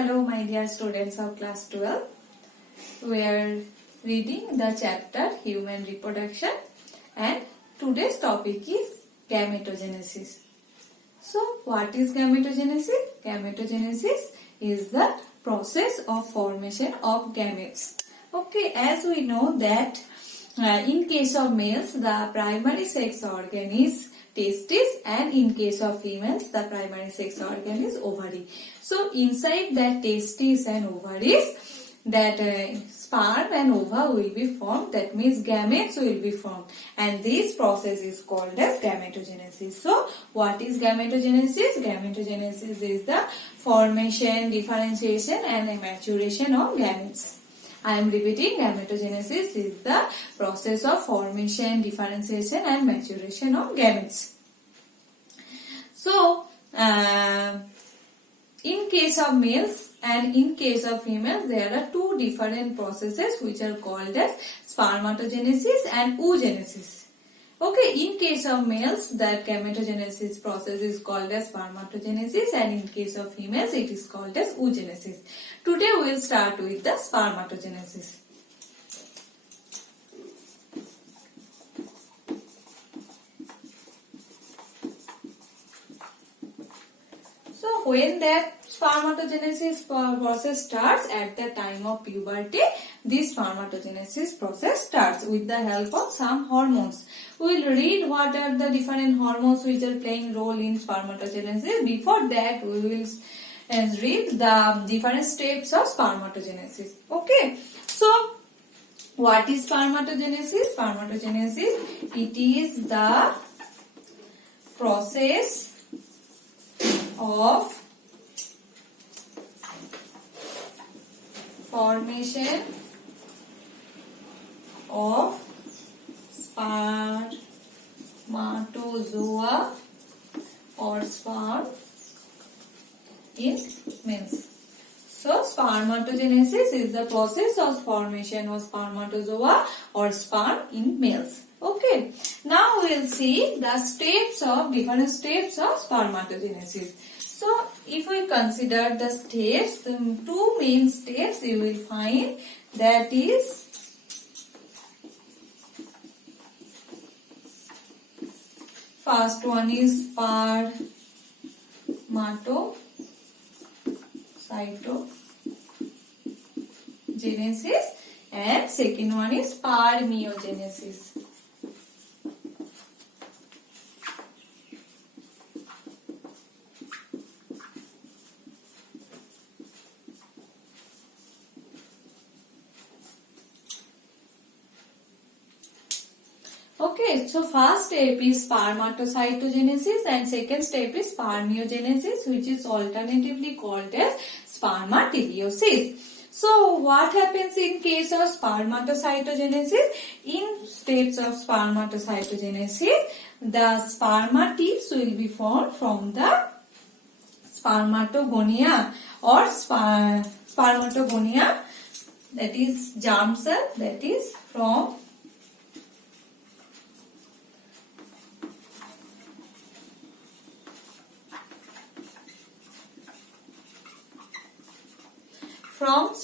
Hello my dear students of class 12. We are reading the chapter Human Reproduction and today's topic is gametogenesis. So what is gametogenesis? Gametogenesis is the process of formation of gametes. Okay, as we know that in case of males the primary sex organ is testis and in case of females the primary sex organ is ovary. So inside that testis and ovaries that sperm and ova will be formed, that means gametes will be formed, and this process is called as gametogenesis. So what is gametogenesis? Gametogenesis is the formation, differentiation and maturation of gametes. I am repeating, gametogenesis is the process of formation, differentiation and maturation of gametes. So, in case of males and in case of females, there are two different processes which are called as spermatogenesis and oogenesis. Okay, in case of males, the gametogenesis process is called as spermatogenesis and in case of females, it is called as oogenesis. Today we will start with the spermatogenesis. So when that spermatogenesis process starts at the time of puberty, this spermatogenesis process starts with the help of some hormones. We will read what are the different hormones which are playing role in spermatogenesis. Before that, we will read the different steps of spermatogenesis. Okay. So, what is spermatogenesis? Spermatogenesis, it is the process of formation of spermatozoa or sperm in males. So, spermatogenesis is the process of formation of spermatozoa or sperm in males. Okay. Now we will see the different steps of spermatogenesis. So, if we consider the steps, the two main steps you will find, that is first one is spermatocytogenesis and second one is spermiogenesis. Okay, so first step is spermatocytogenesis and second step is spermiogenesis, which is alternatively called as spermatogenesis. So, what happens in case of spermatocytogenesis? In steps of spermatocytogenesis, the spermatids will be formed from the spermatogonia or spermatogonia, that is germ cell, that is from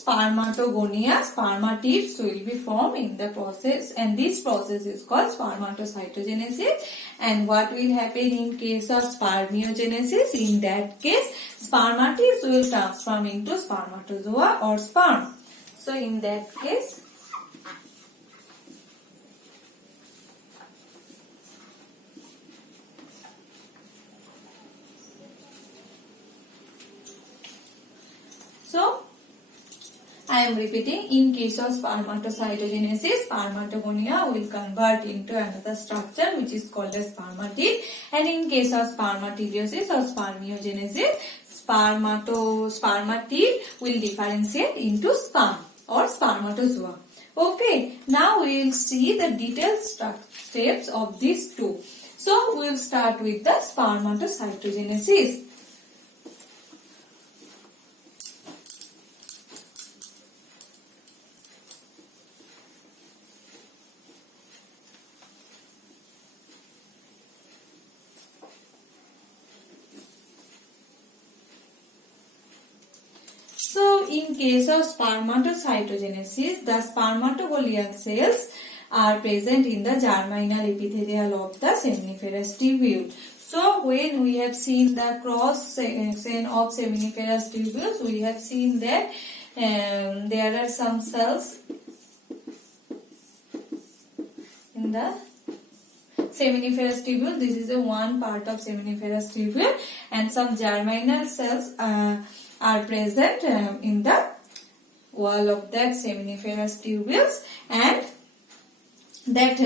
spermatogonia, spermatids will be formed in the process, and this process is called spermatocytogenesis. And what will happen in case of spermiogenesis? In that case, spermatids will transform into spermatozoa or sperm. So, in that case, I am repeating, in case of spermatocytogenesis, spermatogonia will convert into another structure which is called as spermatid, and in case of spermatidiosis or spermiogenesis, spermatid will differentiate into sperm or spermatozoa. Okay, now we will see the detailed steps of these two. So, we will start with the spermatocytogenesis. in case of spermatocytogenesis, the spermatogonial cells are present in the germinal epithelial of the seminiferous tubule. So when we have seen the cross section of seminiferous tubules, we have seen that there are some cells in the seminiferous tubule. This is the one part of seminiferous tubule, and some germinal cells are present in the wall of that seminiferous tubules, and that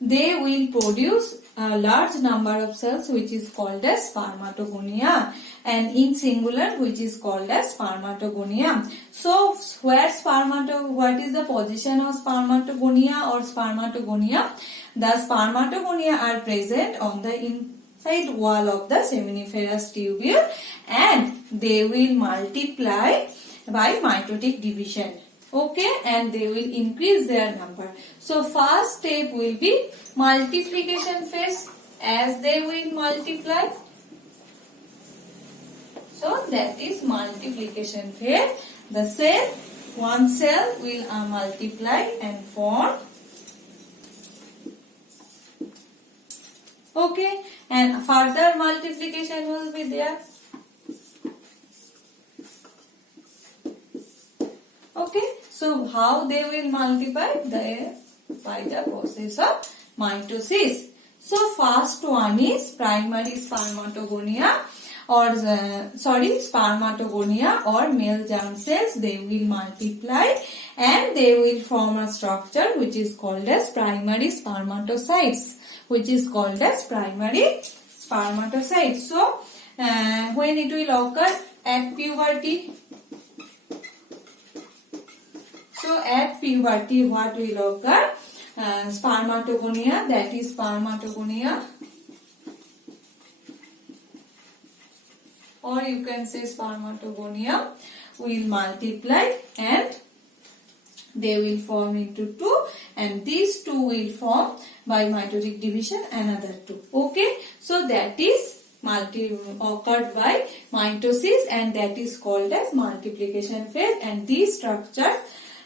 they will produce a large number of cells which is called as spermatogonia, and in singular which is called as spermatogonia. So what is the position of spermatogonia or spermatogonia? The spermatogonia are present on the inside wall of the seminiferous tubule, and they will multiply by mitotic division. Okay, and they will increase their number. So first step will be multiplication phase. As they will multiply, so that is multiplication phase. The one cell will multiply and form. Okay, and further multiplication will be there. Okay, so how they will multiply? By the process of mitosis. So first one is primary spermatogonia spermatogonia or male germ cells. They will multiply and they will form a structure which is called as primary spermatocytes. So when it will occur at puberty. So at puberty, what will occur? Spermatogonia, that is spermatogonia, or you can say spermatogonia will multiply and they will form into two, and these two will form by mitotic division another two. Okay, so that is occurred by mitosis, and that is called as multiplication phase, and these structures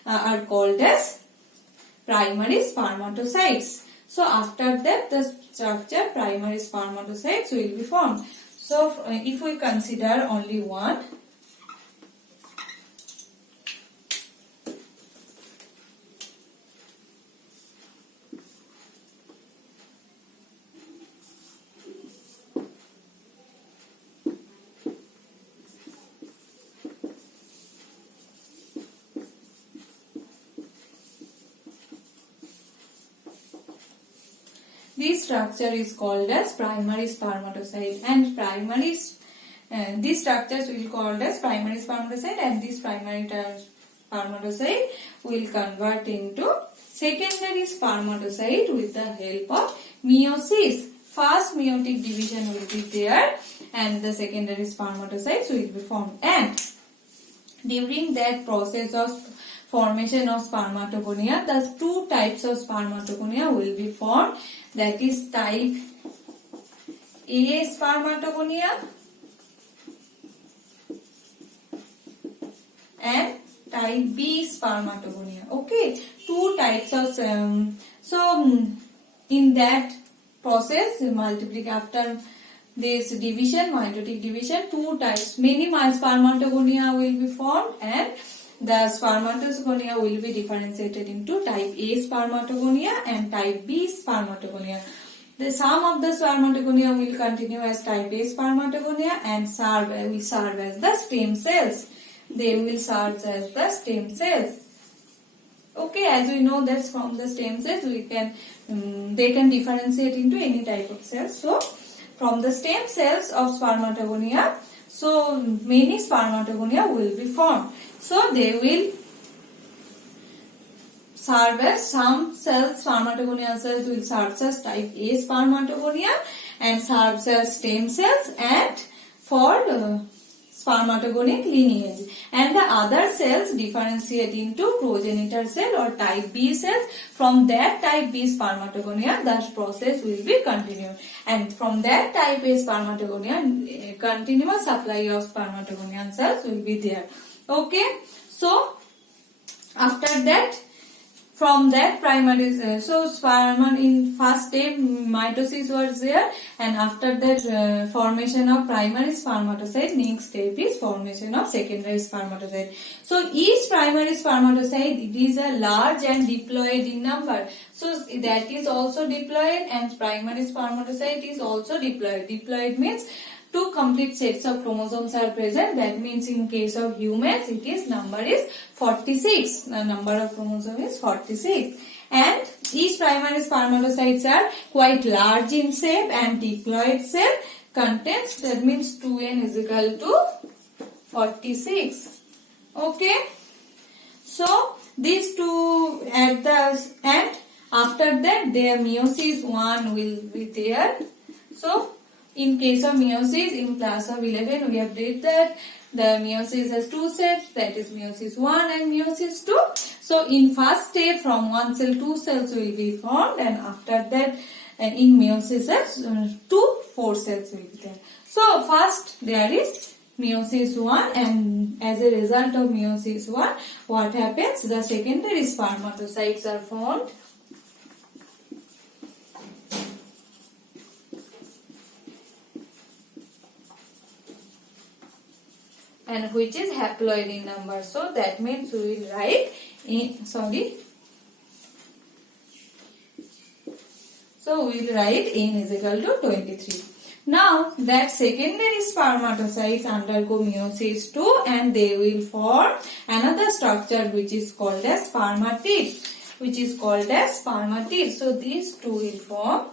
are called as primary spermatocytes. So after that, the structure primary spermatocytes will be formed. So if we consider only one, this structure is called as primary spermatocyte, and these structures will be called as primary spermatocyte, and this primary spermatocyte will convert into secondary spermatocyte with the help of meiosis. First meiotic division will be there, and the secondary spermatocytes will be formed, and during that process of formation of spermatogonia, the two types of spermatogonia will be formed. That is type A spermatogonia and type B spermatogonia. Okay, two types of in that process, after this division, mitotic division, two types, many spermatogonia will be formed, and the spermatogonia will be differentiated into type A spermatogonia and type B spermatogonia. The sum of the spermatogonia will continue as type A spermatogonia and will serve as the stem cells. They will serve as the stem cells. Okay, as we know that from the stem cells they can differentiate into any type of cells. So from the stem cells of spermatogonia, so many spermatogonia will be formed. So they will serve as some cells, spermatogonial cells will serve as type A spermatogonia and serve as stem cells, and for spermatogonic lineage, and the other cells differentiate into progenitor cell or type B cells. From that type B spermatogonia, the process will be continued, and from that type A spermatogonia, continuous supply of spermatogonian cells will be there. Okay, so after that, from that primary, so sperm in first step mitosis was there, and after that formation of primary spermatocyte, next step is formation of secondary spermatocyte. So each primary spermatocyte, it is a large and diploid in number, so that is also diploid, and primary spermatocyte is also diploid. Diploid means two complete sets of chromosomes are present. That means in case of humans, it is number is 46. The number of chromosomes is 46. And each primary spermatocytes are quite large in shape, and diploid cell contains, that means 2n is equal to 46. Okay. So these two at the end, after that their meiosis 1 will be there. So in case of meiosis, in class of 11, we have did that the meiosis has two steps, that is meiosis 1 and meiosis 2. So in first step, from one cell, two cells will be formed, and after that in meiosis 2, 4 cells will be there. So first there is meiosis 1, and as a result of meiosis 1, what happens? The secondary spermatocytes are formed. And which is haploid in number. So that means we will write in, So we will write n is equal to 23. Now that secondary spermatocytes undergo meiosis 2, and they will form another structure which is called as spermatid. So these two will form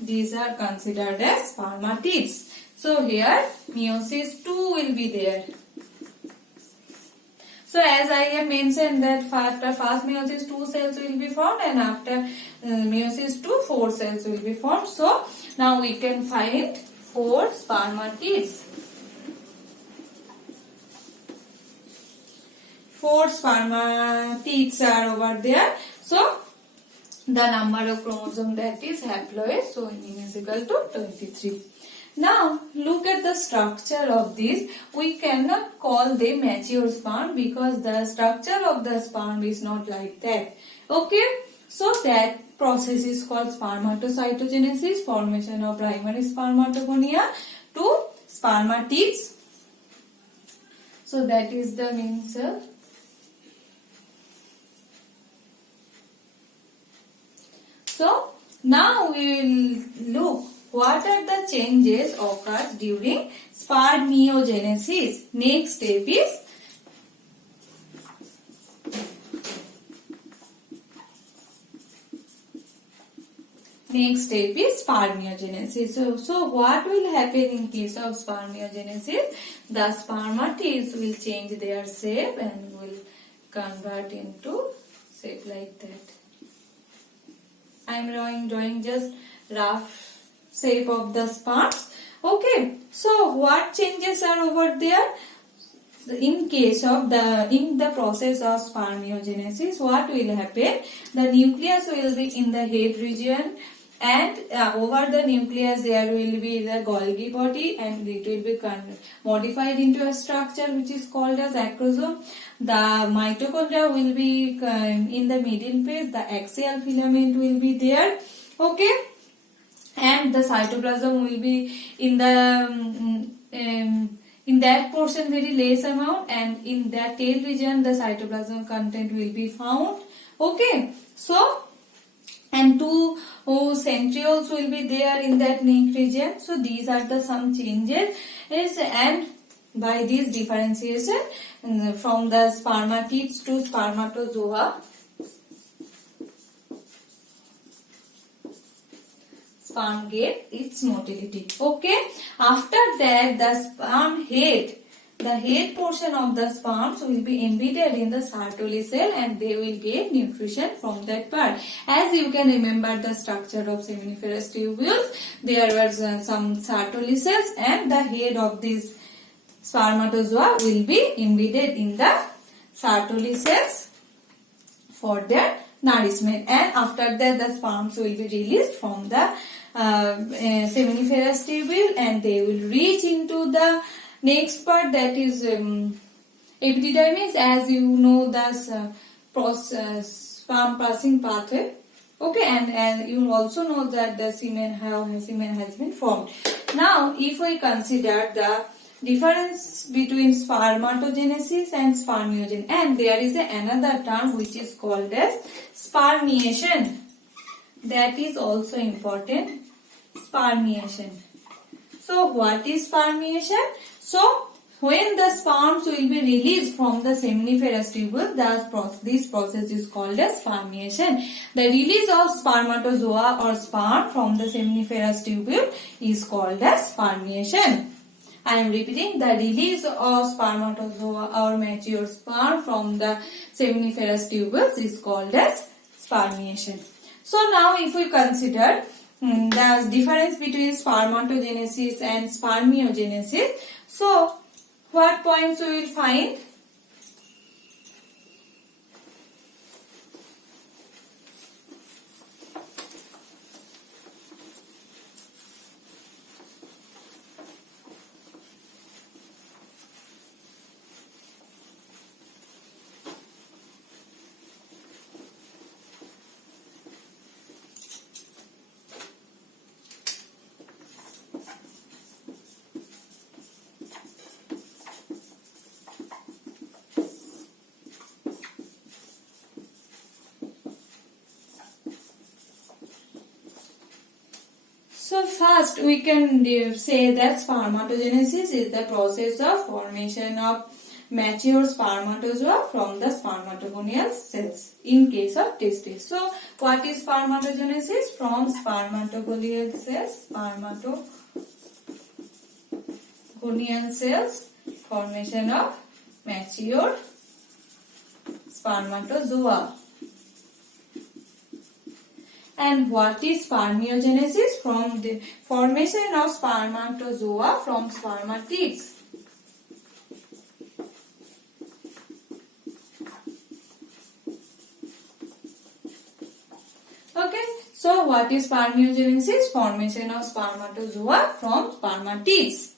these are considered as spermatids. So here meiosis 2 will be there. So as I have mentioned that after first meiosis 2 cells will be formed, and after meiosis 2 4 cells will be formed. So now we can find 4 spermatids. 4 spermatids are over there. So the number of chromosomes, that is haploid, so n is equal to 23. Now look at the structure of this. We cannot call them mature sperm because the structure of the sperm is not like that. Okay, so that process is called spermatocytogenesis, formation of primary spermatogonia to spermatids. So that is the means. So now we will look what are the changes occurred during spermiogenesis. Next step is spermiogenesis. So what will happen in case of spermiogenesis? The spermatids will change their shape and will convert into shape like that. I am drawing just rough shape of the sperms. Okay, so what changes are over there? In case of in the process of spermiogenesis, what will happen? The nucleus will be in the head region, and over the nucleus there will be the Golgi body, and it will be modified into a structure which is called as acrosome. The mitochondria will be in the middle phase. The axial filament will be there. Okay, and the cytoplasm will be in the in that portion very less amount, and in that tail region the cytoplasm content will be found. Okay, so and two centrioles will be there in that neck region. So these are the some changes, and by this differentiation from the spermatids to spermatozoa, sperm get its motility. Okay, after that the sperm head the head portion of the sperms will be embedded in the Sertoli cell and they will get nutrition from that part. As you can remember the structure of seminiferous tubules, there were some Sertoli cells and the head of these spermatozoa will be embedded in the Sertoli cells for their nourishment, and after that the sperms will be released from the seminiferous tubule and they will reach into the next part, that is epididymis. As you know the sperm passing pathway. Okay, and you also know that the semen has been formed. Now if we consider the difference between spermatogenesis and spermiogenesis, and there is another term which is called as spermiation. That is also important. Spermiation. So what is spermiation? So when the sperms will be released from the seminiferous tubule, this process is called as spermiation. The release of spermatozoa or sperm from the seminiferous tubule is called as spermiation. I am repeating, the release of spermatozoa or mature sperm from the seminiferous tubules is called as spermiation. So now if we consider the difference between spermatogenesis and spermiogenesis, so what points we will find? So first we can say that spermatogenesis is the process of formation of mature spermatozoa from the spermatogonial cells in case of testes. So what is spermatogenesis? From spermatogonial cells, formation of mature spermatozoa. And what is spermiogenesis? From the formation of spermatozoa from spermatids. Okay, so what is spermiogenesis? Formation of spermatozoa from spermatids.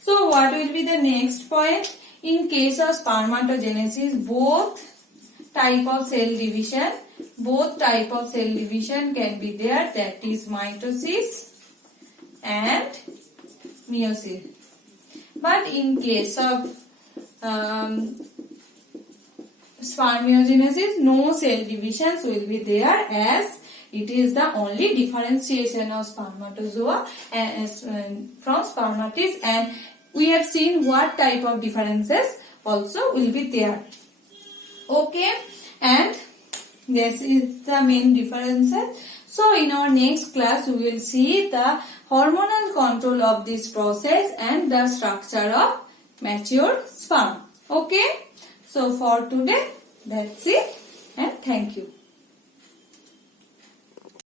So what will be the next point? In case of spermatogenesis, both type of cell division can be there, that is mitosis and meiosis. But in case of spermiogenesis, no cell divisions will be there, as it is the only differentiation of spermatozoa from spermatids, and we have seen what type of differences also will be there. Okay, and this is the main differences. So in our next class we will see the hormonal control of this process and the structure of mature sperm. Okay, so for today that's it, and thank you.